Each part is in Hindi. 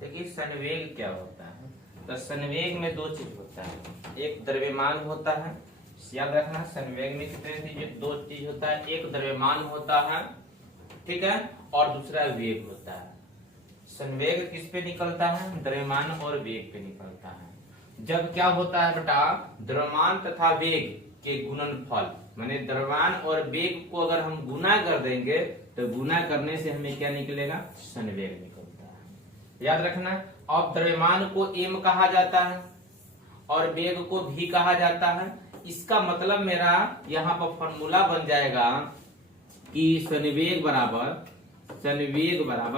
देखिए संवेग क्या होता है, तो संवेग में दो चीज होता है, एक द्रव्यमान होता है, याद रखना संवेग में कितने दो चीज होता है, एक द्रव्यमान होता है, ठीक है, और दूसरा वेग होता है। संवेग किस पे निकलता है, द्रव्यमान और वेग पे निकलता है। जब क्या होता है बेटा, द्रव्यमान तथा वेग के गुणनफल माने द्रव्यमान और वेग को अगर हम गुना कर देंगे तो गुना करने से हमें क्या निकलेगा, संवेग निकलता है। याद रखना, अब द्रव्यमान को m कहा जाता है और वेग को v कहा जाता है। इसका मतलब मेरा यहाँ पर फॉर्मूला बन जाएगा कि संवेग बराबर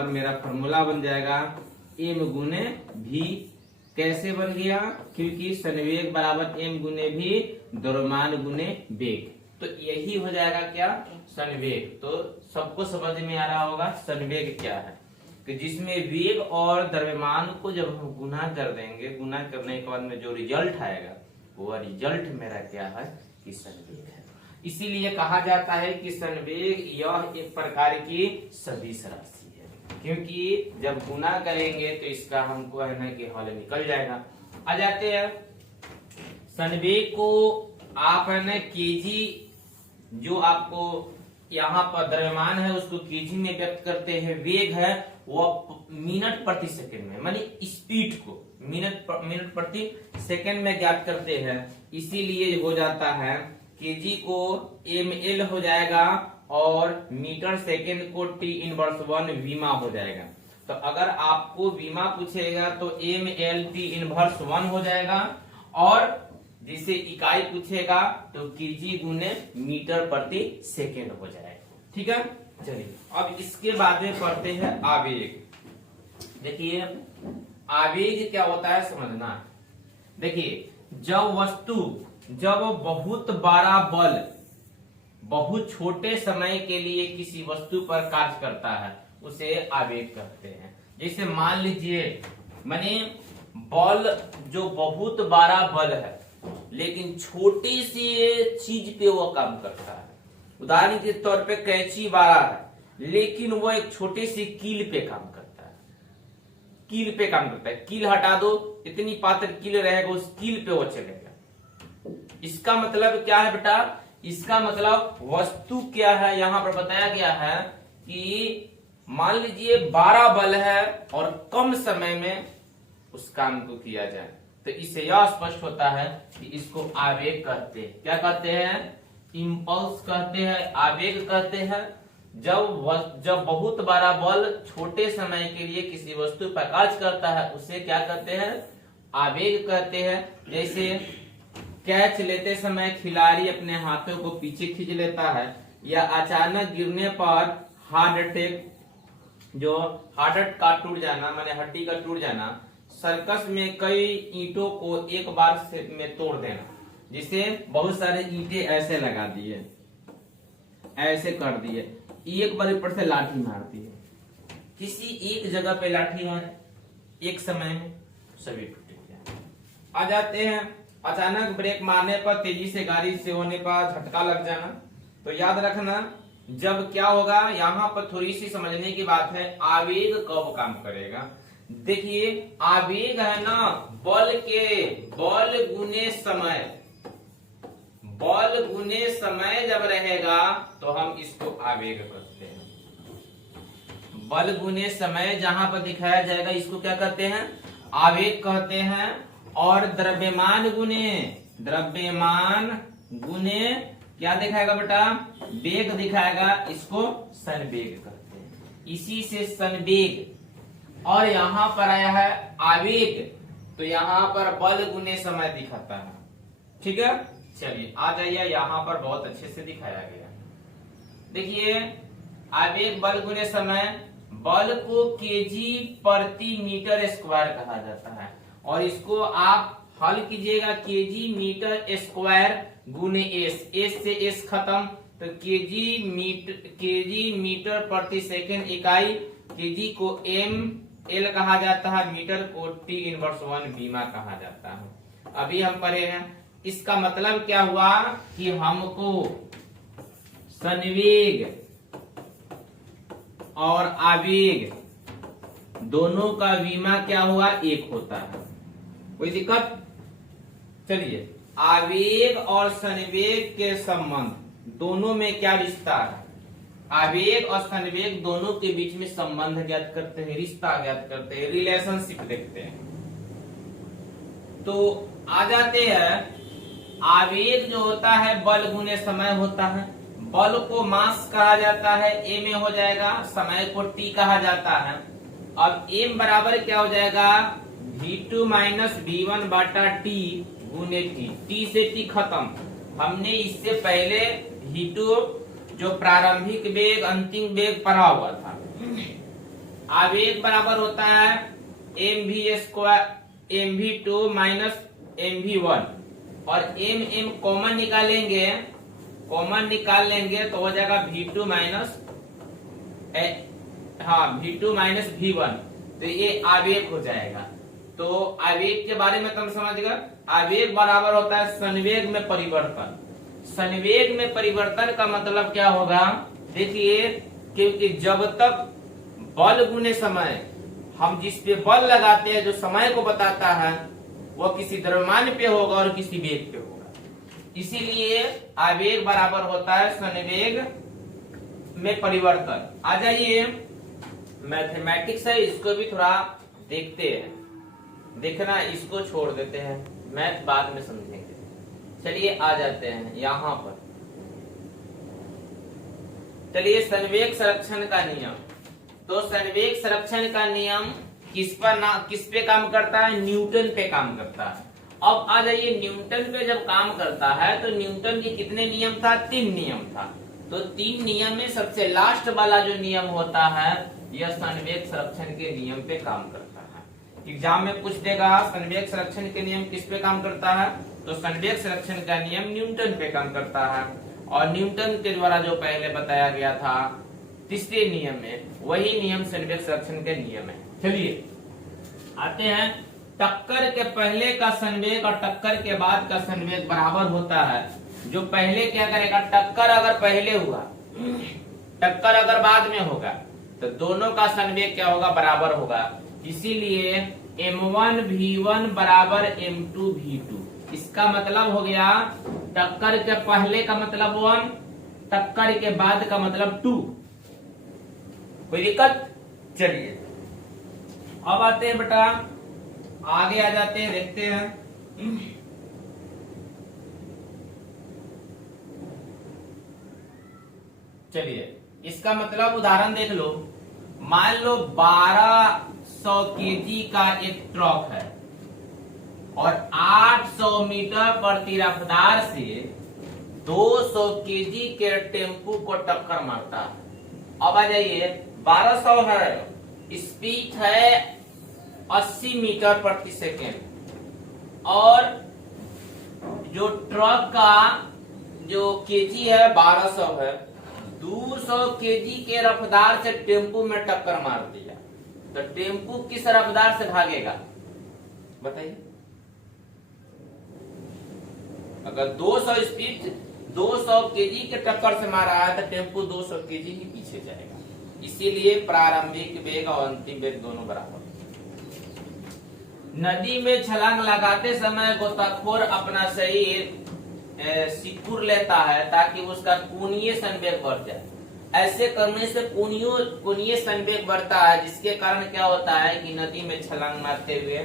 मेरा फॉर्मूला बन जाएगा m गुने v। कैसे बन गया, क्योंकि संवेग बराबर m गुने v, द्रव्यमान गुने वेग, तो यही हो जाएगा क्या, संवेग। तो सबको समझ में आ रहा होगा संवेग क्या है, कि जिसमें वेग और द्रव्यमान को जब हम गुना कर देंगे, गुना करने के बाद में जो रिजल्ट आएगा वो रिजल्ट मेरा क्या है, कि संवेग है। इसीलिए कहा जाता है कि संवेग यह एक प्रकार की सदिश राशि है, क्योंकि जब गुना करेंगे तो इसका हमको है ना कि हल निकल जाएगा। आ जाते हैं संवेग को आप है ना केजी, जो आपको यहाँ पर द्रव्यमान है उसको केजी में व्यक्त करते हैं, वेग है वो मिनट प्रति सेकंड में, मानी स्पीड को मिनट प्रति सेकंड में ज्ञात करते हैं। इसीलिए हो जाता है केजी को ml हो जाएगा और मीटर सेकंड को T−1 वीमा हो जाएगा। तो अगर आपको वीमा पूछेगा तो ml T−1 हो जाएगा, और जिसे इकाई पूछेगा तो केजी गुने मीटर प्रति सेकंड हो जाएगा। ठीक है, चलिए अब इसके बाद में पढ़ते हैं आवेग। देखिए आवेग क्या होता है समझना। देखिए जब बहुत बड़ा बल बहुत छोटे समय के लिए किसी वस्तु पर कार्य करता है उसे आवेग कहते हैं। जैसे मान लीजिए माने बल जो बहुत बड़ा बल है लेकिन छोटी सी चीज पे वो काम करता है। उदाहरण के तौर पे कैंची बड़ा है लेकिन वो एक छोटी सी कील पे काम करता है, कील हटा दो, इतनी पातर कील रहेगा, उस कील पे वो चलेगा। इसका मतलब क्या है बेटा, इसका मतलब वस्तु क्या है, यहाँ पर बताया गया है कि मान लीजिए 12 बल है और कम समय में उस काम को किया जाए, तो इससे यह स्पष्ट होता है कि इसको आवेग कहते हैं। क्या कहते हैं, इम्पल्स कहते हैं, आवेग कहते हैं। जब बहुत बड़ा बल छोटे समय के लिए किसी वस्तु पर कार्य करता है उसे क्या कहते हैं, आवेग कहते हैं। जैसे कैच लेते समय खिलाड़ी अपने हाथों को पीछे खींच लेता है, या अचानक गिरने पर हार्ट अटैक, जो हार्ट का टूट जाना माने हड्डी का टूट जाना, सर्कस में कई ईंटों को एक बार से में तोड़ देना, जिसे बहुत सारे ईंटें ऐसे लगा दिए, ऐसे कर दिए, एक बार ऊपर से लाठी मार दी है, किसी एक जगह पे लाठी मारे एक समय में सभी टूट गए। आ जाते हैं अचानक ब्रेक मारने पर तेजी से गाड़ी से होने पर झटका लग जाना। तो याद रखना जब क्या होगा, यहाँ पर थोड़ी सी समझने की बात है, आवेग कब काम करेगा। देखिए आवेग है ना बल गुने समय जब रहेगा तो हम इसको आवेग कहते हैं। बल गुने समय जहां पर दिखाया जाएगा इसको क्या कहते हैं, आवेग कहते हैं। और द्रव्यमान गुने क्या दिखाएगा बेटा, वेग दिखाएगा, इसको संवेग कहते हैं। इसी से संवेग, और यहाँ पर आया है आवेग, तो यहाँ पर बल गुने समय दिखाता है। ठीक है, चलिए आ जाइए, यहाँ पर बहुत अच्छे से दिखाया गया। देखिए आवेग बल गुने समय, बल को केजी प्रति मीटर स्क्वायर कहा जाता है, और इसको आप हल कीजिएगा केजी मीटर स्क्वायर गुने एस से एस खत्म, तो केजी मीटर प्रति सेकंड इकाई, केजी को एल कहा जाता है, मीटर को T−1 वीमा कहा जाता है। अभी हम पढ़े हैं, इसका मतलब क्या हुआ कि हमको संवेग और आवेग दोनों का विमा क्या हुआ, एक होता है। कोई दिक्कत? चलिए, आवेग और संवेग के संबंध दोनों में क्या रिश्ता है, आवेग और संवेग दोनों के बीच में संबंध ज्ञात करते हैं, रिश्ता ज्ञात करते हैं, रिलेशनशिप देखते हैं। तो आ जाते हैं, आवेग जो होता है बल गुने समय होता है। बल को मास कहा जाता है, ए में हो जाएगा, समय को टी कहा जाता है। अब एम बराबर क्या हो जाएगा, v2 माइनस v1 बाटा टी गुने टी। टी से टी खत्म। हमने इससे पहले v2 जो प्रारंभिक वेग अंतिम वेग पढ़ा हुआ था। आवेग बराबर होता है mv2 माइनस mv1 और m कॉमन निकालेंगे, कॉमन निकाल लेंगे तो हो जाएगा v2 minus v2 minus v1। तो ये आवेग हो जाएगा। तो आवेग के बारे में तुम समझ गए। आवेग बराबर होता है संवेग में परिवर्तन। संवेग में परिवर्तन का मतलब क्या होगा, देखिए, क्योंकि जब तक बल गुने समय, हम जिस पे बल लगाते हैं जो समय को बताता है वो किसी द्रव्यमान पे होगा और किसी वेग पे होगा। इसीलिए आवेग बराबर होता है संवेग में परिवर्तन। आ जाइए, मैथमेटिक्स है, इसको भी थोड़ा देखते हैं। देखना, इसको छोड़ देते हैं, मैथ बाद में समझेंगे। चलिए आ जाते हैं यहाँ पर। चलिए, संवेग संरक्षण का नियम। तो संवेग संरक्षण का नियम किस पे काम करता है, न्यूटन पे काम करता है। अब आ जाइए, न्यूटन पे जब काम करता है तो न्यूटन के कितने नियम था, 3 नियम था। तो 3 नियम में सबसे लास्ट वाला जो नियम होता है यह संवेग संरक्षण के नियम पे काम करता है। एग्जाम में पूछ देगा संवेग संरक्षण के नियम किस पे काम करता है, तो संवेग संरक्षण का नियम न्यूटन पे काम करता है। और न्यूटन के द्वारा जो पहले बताया गया था तीसरे नियम में, वही नियम संवेग संरक्षण के नियम है। चलिए आते हैं, टक्कर के पहले का संवेग और टक्कर के बाद का संवेग बराबर होता है। जो पहले क्या करेगा, टक्कर अगर पहले हुआ, टक्कर अगर बाद में होगा तो दोनों का संवेग क्या होगा, बराबर होगा। इसीलिए m1 v1 बराबर m2 v2। इसका मतलब हो गया टक्कर के पहले का मतलब 1, टक्कर के बाद का मतलब 2। कोई दिक्कत? चलिए अब आते हैं बेटा, आगे आ जाते हैं, देखते हैं। चलिए, इसका मतलब उदाहरण देख लो। मान लो 1200 केजी का एक ट्रक है और 800 मीटर प्रति रफ्तार से 200 केजी के टेम्पू को टक्कर मारता है। अब आ जाइए, 1200 है, स्पीड है 80 मीटर प्रति सेकेंड और जो ट्रक का जो केजी है 1200 है, 200 केजी के रफ्तार से टेम्पू में टक्कर मार दिया तो टेम्पू किस रफ्तार से भागेगा बताइए। अगर 200 स्पीड 200 केजी के टक्कर से मारा है तो टेम्पू 200 केजी ही पीछे जाएगा। इसीलिए प्रारंभिक वेग और अंतिम वेग दोनों बराबर। नदी में छलांग लगाते समय गोताखोर अपना शरीर सिकुड़ लेता है ताकि उसका कोणीय संवेग बढ़ जाए। ऐसे करने से कोणीय संवेग बढ़ता है, जिसके कारण क्या होता है कि नदी में छलांग मारते हुए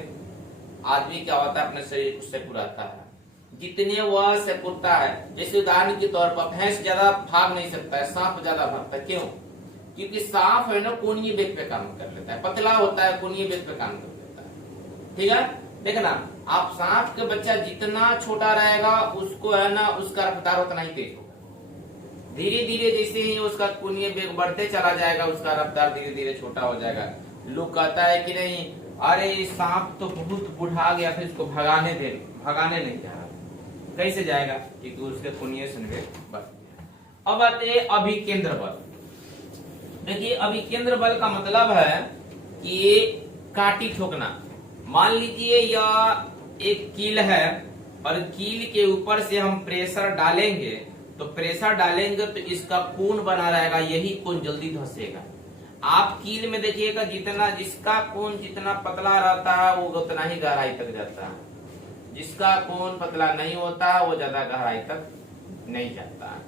आदमी क्या होता है, अपने शरीर को सिकुड़ाता है। जितने वह सिकुड़ता है, जैसे उदाहरण के तौर पर भैंस ज्यादा भाग नहीं सकता है, सांप ज्यादा भागता है। क्यों? क्योंकि सांप है ना कोणीय वेग पे काम कर लेता है, पतला होता है, कोणीय वेग पे काम कर लेता है। ठीक है, देखना आप, सांप के बच्चा जितना छोटा रहेगा उसको है ना उसका रफ्तार उतना ही तेज होगा। धीरे धीरे जैसे ही उसका कोणीय वेग बढ़ते चला जाएगा उसका रफ्तार धीरे धीरे छोटा हो जाएगा। लोग कहता है कि नहीं, अरे सांप तो बहुत बुढ़ा गया था, इसको भगाने नहीं जा रहा। कैसे जाएगा? क्योंकि उसके कोणीय संवेग बढ़ गया। अब आते हैं अभिकेंद्र बल। देखिए, अभिकेंद्र बल का मतलब है कि काटी ठोकना। मान लीजिए यह एक कील है और कील के ऊपर से हम प्रेशर डालेंगे तो इसका कोण बना रहेगा, यही कोण जल्दी धंसेगा। आप कील में देखिएगा जितना जिसका कोण जितना पतला रहता है वो उतना ही गहराई तक जाता है, जिसका कोण पतला नहीं होता है वो ज्यादा गहराई तक नहीं जाता है।